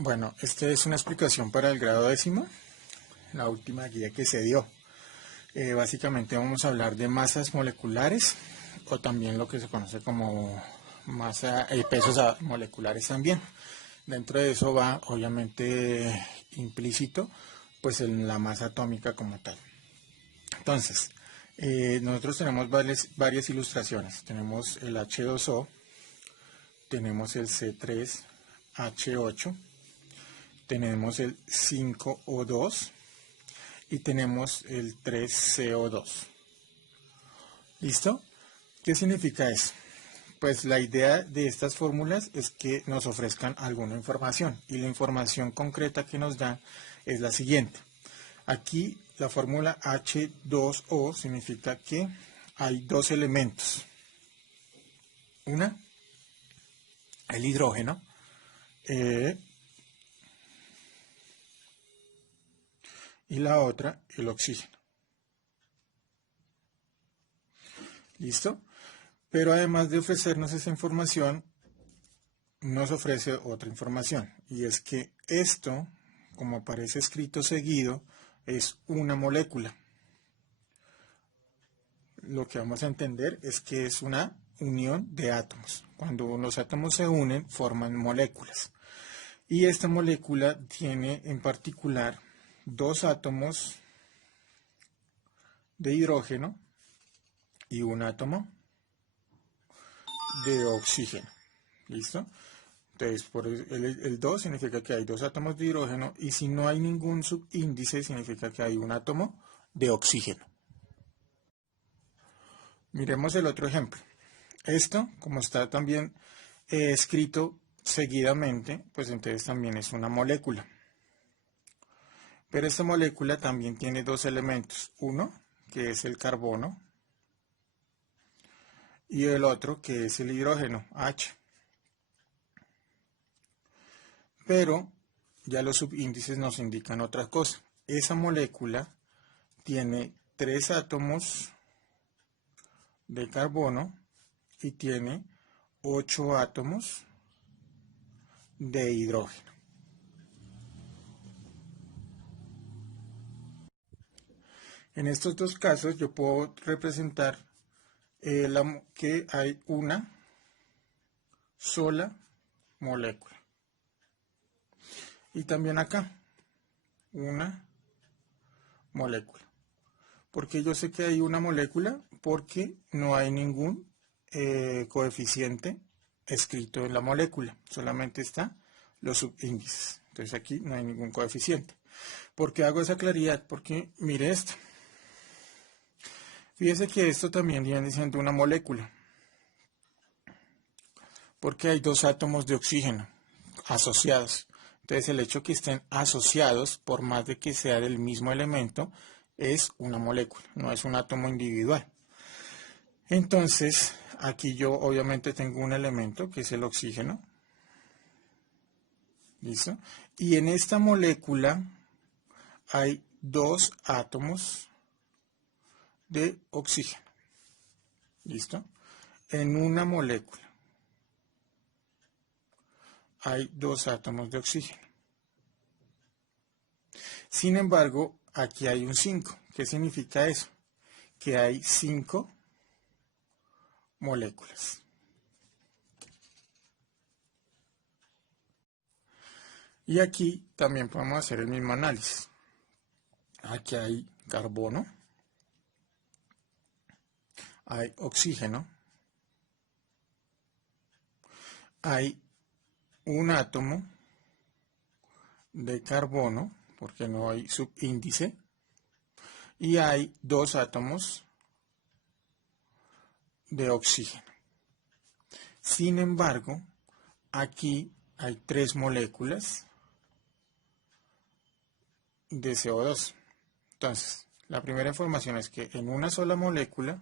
Bueno, esta es una explicación para el grado décimo, la última guía que se dio. Básicamente vamos a hablar de masas moleculares o también lo que se conoce como pesos moleculares también. Dentro de eso va obviamente implícito pues en la masa atómica como tal. Entonces, nosotros tenemos varias ilustraciones. Tenemos el H2O, tenemos el C3H8, tenemos el 5O2 y tenemos el 3CO2. ¿Listo? ¿Qué significa eso? Pues la idea de estas fórmulas es que nos ofrezcan alguna información y la información concreta que nos dan es la siguiente. Aquí la fórmula H2O significa que hay dos elementos. Una, el hidrógeno, y la otra, el oxígeno. ¿Listo? Pero además de ofrecernos esa información, nos ofrece otra información. Y es que esto, como aparece escrito seguido, es una molécula. Lo que vamos a entender es que es una unión de átomos. Cuando los átomos se unen, forman moléculas. Y esta molécula tiene en particular dos átomos de hidrógeno y un átomo de oxígeno. ¿Listo? Entonces, por el 2 significa que hay dos átomos de hidrógeno y si no hay ningún subíndice significa que hay un átomo de oxígeno. Miremos el otro ejemplo. Esto, como está también escrito seguidamente, pues entonces también es una molécula. Pero esta molécula también tiene dos elementos. Uno, que es el carbono, y el otro, que es el hidrógeno, H. Pero ya los subíndices nos indican otra cosa. Esa molécula tiene 3 átomos de carbono y tiene 8 átomos de hidrógeno. En estos dos casos yo puedo representar que hay una sola molécula. Y también acá, una molécula. ¿Por qué yo sé que hay una molécula? Porque no hay ningún coeficiente escrito en la molécula, solamente están los subíndices. Entonces aquí no hay ningún coeficiente. ¿Por qué hago esa claridad? Porque mire esto. Fíjese que esto también viene siendo una molécula, porque hay dos átomos de oxígeno asociados. Entonces el hecho que estén asociados, por más de que sea del mismo elemento, es una molécula, no es un átomo individual. Entonces, aquí yo obviamente tengo un elemento que es el oxígeno. ¿Listo? Y en esta molécula hay dos átomos de oxígeno. ¿Listo? En una molécula hay dos átomos de oxígeno. Sin embargo, aquí hay un 5. ¿Qué significa eso? Que hay 5 moléculas. Y aquí también podemos hacer el mismo análisis. Aquí hay carbono, hay oxígeno, hay un átomo de carbono, porque no hay subíndice, y hay dos átomos de oxígeno. Sin embargo, aquí hay 3 moléculas de CO2. Entonces, la primera información es que en una sola molécula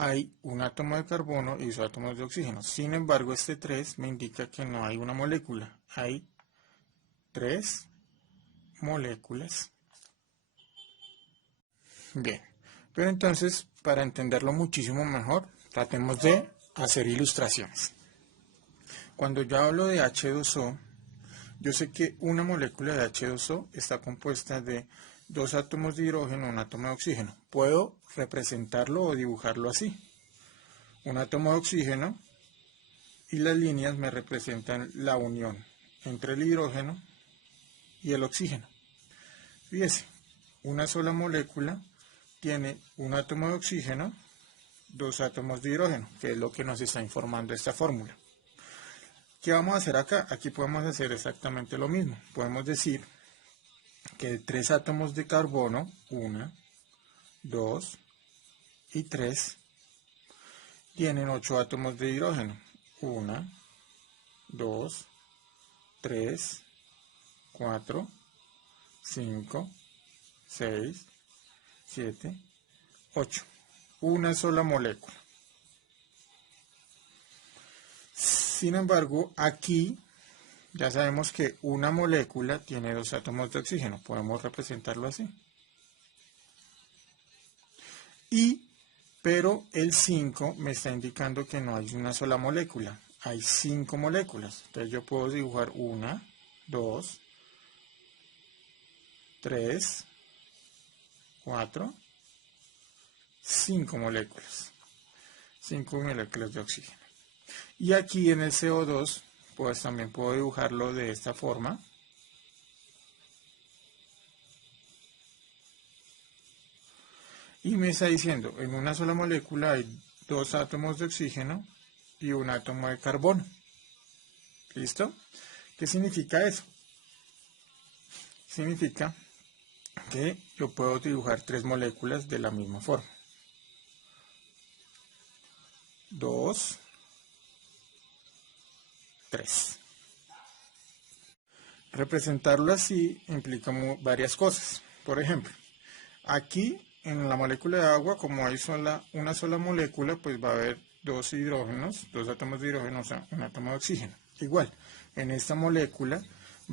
hay un átomo de carbono y 2 átomos de oxígeno. Sin embargo, este 3 me indica que no hay una molécula. Hay 3 moléculas. Bien, pero entonces, para entenderlo muchísimo mejor, tratemos de hacer ilustraciones. Cuando yo hablo de H2O, yo sé que una molécula de H2O está compuesta de dos átomos de hidrógeno y un átomo de oxígeno. Puedo representarlo o dibujarlo así. Un átomo de oxígeno y las líneas me representan la unión entre el hidrógeno y el oxígeno. Fíjese, una sola molécula tiene un átomo de oxígeno, dos átomos de hidrógeno, que es lo que nos está informando esta fórmula. ¿Qué vamos a hacer acá? Aquí podemos hacer exactamente lo mismo. Podemos decir que de 3 átomos de carbono, 1, 2 y 3, tienen 8 átomos de hidrógeno. 1, 2, 3, 4, 5, 6, 7, 8. Una sola molécula. Sin embargo, aquí ya sabemos que una molécula tiene dos átomos de oxígeno. Podemos representarlo así. Pero el 5 me está indicando que no hay una sola molécula. Hay 5 moléculas. Entonces yo puedo dibujar 1, 2, 3, 4, 5 moléculas. 5 moléculas de oxígeno. Y aquí en el CO2, pues también puedo dibujarlo de esta forma. Y me está diciendo, en una sola molécula hay 2 átomos de oxígeno y un átomo de carbono. ¿Listo? ¿Qué significa eso? Significa que yo puedo dibujar 3 moléculas de la misma forma. 2, 3. Representarlo así implica varias cosas. Por ejemplo, aquí en la molécula de agua, como hay una sola molécula, pues va a haber 2 hidrógenos, 2 átomos de hidrógeno, o sea, un átomo de oxígeno. Igual, en esta molécula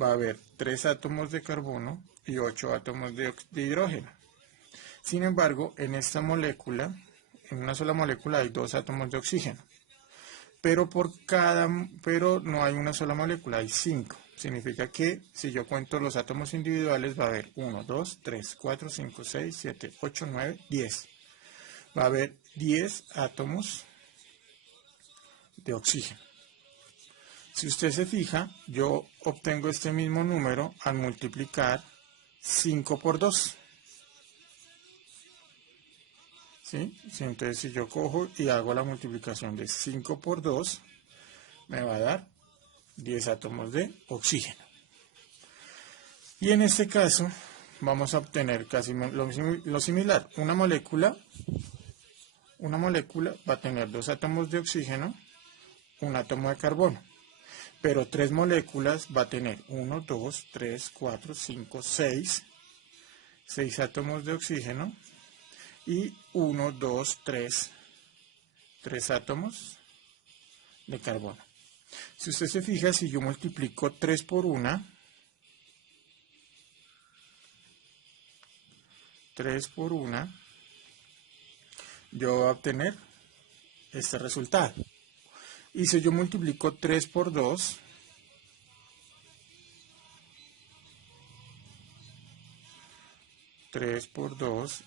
va a haber 3 átomos de carbono y 8 átomos de hidrógeno. Sin embargo, en esta molécula, en una sola molécula hay 2 átomos de oxígeno. Pero no hay una sola molécula, hay 5. Significa que si yo cuento los átomos individuales va a haber 1, 2, 3, 4, 5, 6, 7, 8, 9, 10. Va a haber 10 átomos de oxígeno. Si usted se fija, yo obtengo este mismo número al multiplicar 5 por 2. ¿Sí? Entonces, si yo cojo y hago la multiplicación de 5 por 2, me va a dar 10 átomos de oxígeno. Y en este caso, vamos a obtener casi lo similar. Una molécula va a tener 2 átomos de oxígeno, un átomo de carbono. Pero 3 moléculas va a tener 1, 2, 3, 4, 5, 6 átomos de oxígeno. Y 1, 2, 3 átomos de carbono. Si usted se fija, si yo multiplico 3 por 1, 3 por 1, yo voy a obtener este resultado. Y si yo multiplico 3 por 2,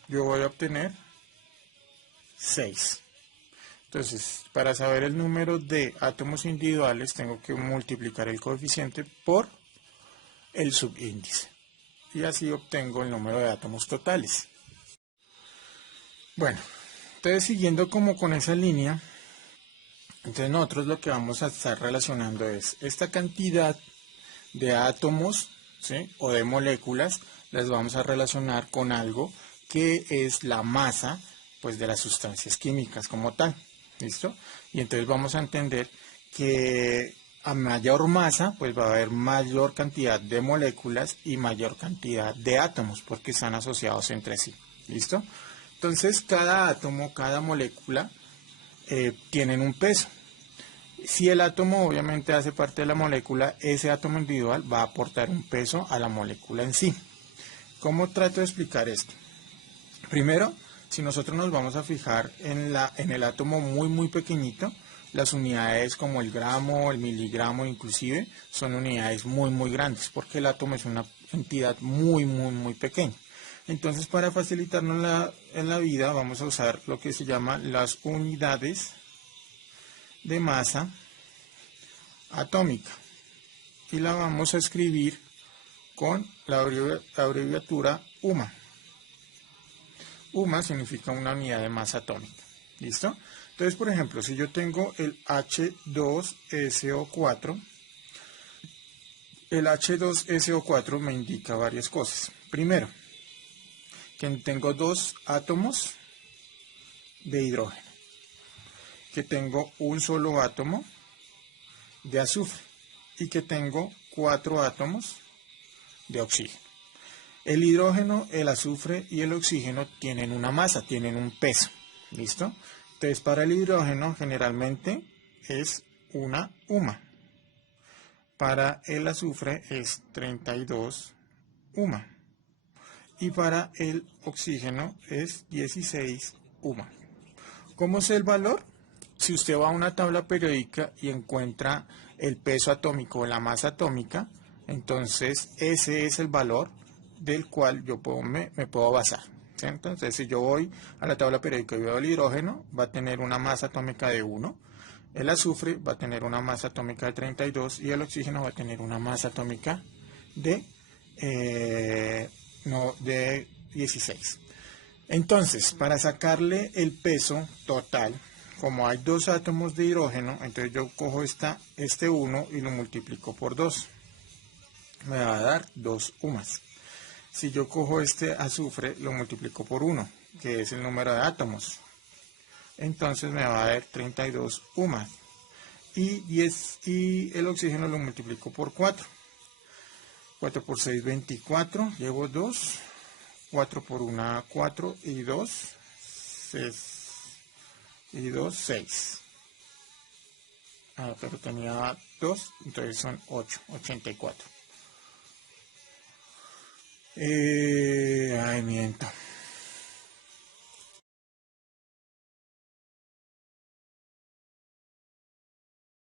yo voy a obtener 6. Entonces, para saber el número de átomos individuales, tengo que multiplicar el coeficiente por el subíndice. Y así obtengo el número de átomos totales. Bueno, entonces siguiendo como con esa línea, entonces nosotros lo que vamos a estar relacionando es esta cantidad de átomos, ¿sí?, o de moléculas, las vamos a relacionar con algo que es la masa, pues, de las sustancias químicas como tal. ¿Listo? Y entonces vamos a entender que a mayor masa, pues va a haber mayor cantidad de moléculas y mayor cantidad de átomos, porque están asociados entre sí. ¿Listo? Entonces, cada átomo, cada molécula tienen un peso. Si el átomo obviamente hace parte de la molécula, ese átomo individual va a aportar un peso a la molécula en sí. ¿Cómo trato de explicar esto? Primero, si nosotros nos vamos a fijar en el átomo muy pequeñito, las unidades como el gramo, el miligramo inclusive, son unidades muy grandes, porque el átomo es una entidad muy pequeña. Entonces, para facilitarnos en la vida, vamos a usar lo que se llama las unidades de masa atómica. Y la vamos a escribir con la abreviatura UMA. UMA significa una unidad de masa atómica. ¿Listo? Entonces, por ejemplo, si yo tengo el H2SO4, el H2SO4 me indica varias cosas. Primero, que tengo dos átomos de hidrógeno, que tengo un solo átomo de azufre y que tengo 4 átomos de oxígeno. El hidrógeno, el azufre y el oxígeno tienen una masa, tienen un peso. ¿Listo? Entonces, para el hidrógeno generalmente es una UMA. Para el azufre es 32 UMA. Y para el oxígeno es 16 UMA. ¿Cómo es el valor? Si usted va a una tabla periódica y encuentra el peso atómico o la masa atómica, entonces ese es el valor del cual yo me puedo basar. ¿Sí? Entonces, si yo voy a la tabla periódica y veo el hidrógeno, va a tener una masa atómica de 1, el azufre va a tener una masa atómica de 32 y el oxígeno va a tener una masa atómica de 16. Entonces, para sacarle el peso total, como hay dos átomos de hidrógeno, entonces yo cojo este 1 y lo multiplico por 2. Me va a dar 2 UMAs. Si yo cojo este azufre, lo multiplico por 1, que es el número de átomos, entonces me va a dar 32 UMAs. Y el oxígeno lo multiplico por 4. 4 por 6, 24. Llevo 2. 4 por 1, 4. Y 2, 6. Pero tenía 2, entonces son 8, 84. Miento.